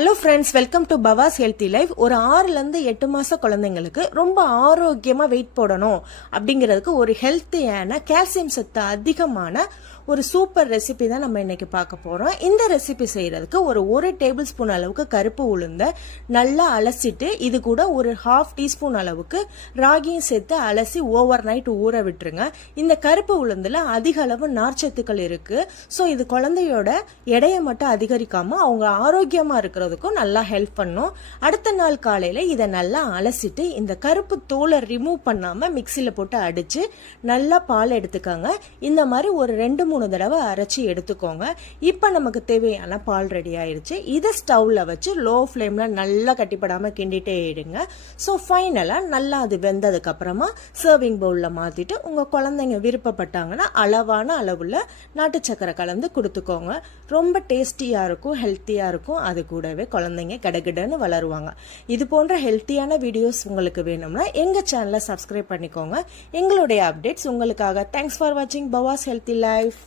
Hello friends, welcome to Bava's healthy life. ஒரு 6லேருந்து 8 மாச குழந்தைங்களுக்கு ரொம்ப ஆரோக்கியமா வெயிட் போடணும் அப்படிங்கிறதுக்கு ஒரு ஹெல்த்தியான கால்சியம் சத்து அதிகமான ஒரு சூப்பர் ரெசிபி தான் நம்ம இன்னைக்கு பார்க்க போறோம். இந்த ரெசிபி செய்யறதுக்கு ஒரு டேபிள் ஸ்பூன் அளவுக்கு கருப்பு உளுந்த நல்லா அலசிட்டு இது கூட ஒரு 1/2 டீஸ்பூன் அளவுக்கு ராகியும் சேர்த்து அலசி ஓவர் நைட் ஊற விட்டுருங்க. இந்த கருப்பு உளுந்துல அதிக அளவு நார்ச்சத்துக்கள் இருக்கு. ஸோ இது குழந்தையோட எடையை மட்டும் அதிகரிக்காம அவங்க ஆரோக்கியமா இருக்கிறதுக்கும் நல்லா ஹெல்ப் பண்ணும். அடுத்த நாள் காலையில இதை நல்லா அலசிட்டு இந்த கருப்பு தோலை ரிமூவ் பண்ணாம மிக்சியில போட்டு அடிச்சு நல்லா பால் எடுத்துக்கோங்க. இந்த மாதிரி ஒரு 2-3 தடவை அரைச்சி எடுத்துக்கோங்க. இப்ப நமக்கு தேவையான பால் ரெடி ஆயிருச்சு. இதை ஸ்டவ்ல வச்சு லோ ஃப்ளேம்ல நல்லா கட்டிப்படாம கிண்டிட்டே இடுங்க. ஸோ ஃபைனலா நல்லா அது வெந்ததுக்கு அப்புறமா சர்விங் பவுல்ல மாத்திட்டு உங்க குழந்தைங்க விருப்பப்பட்டாங்கன்னா அளவான அளவுல நாட்டு சக்கரை கலந்து கொடுத்துக்கோங்க. ரொம்ப டேஸ்டியா இருக்கும், ஹெல்த்தியா இருக்கும். அது கூடவே குழந்தைங்க கடகடன்னு வளருவாங்க. இது போன்ற ஹெல்த்தியான வீடியோஸ் உங்களுக்கு வேணும்னா எங்க சேனலை சப்ஸ்கிரைப் பண்ணிக்கோங்க. எங்களுடைய அப்டேட்ஸ் உங்களுக்காக. தேங்க்ஸ் ஃபார் வாட்சிங் பவாஸ் ஹெல்த்தி லைஃப்.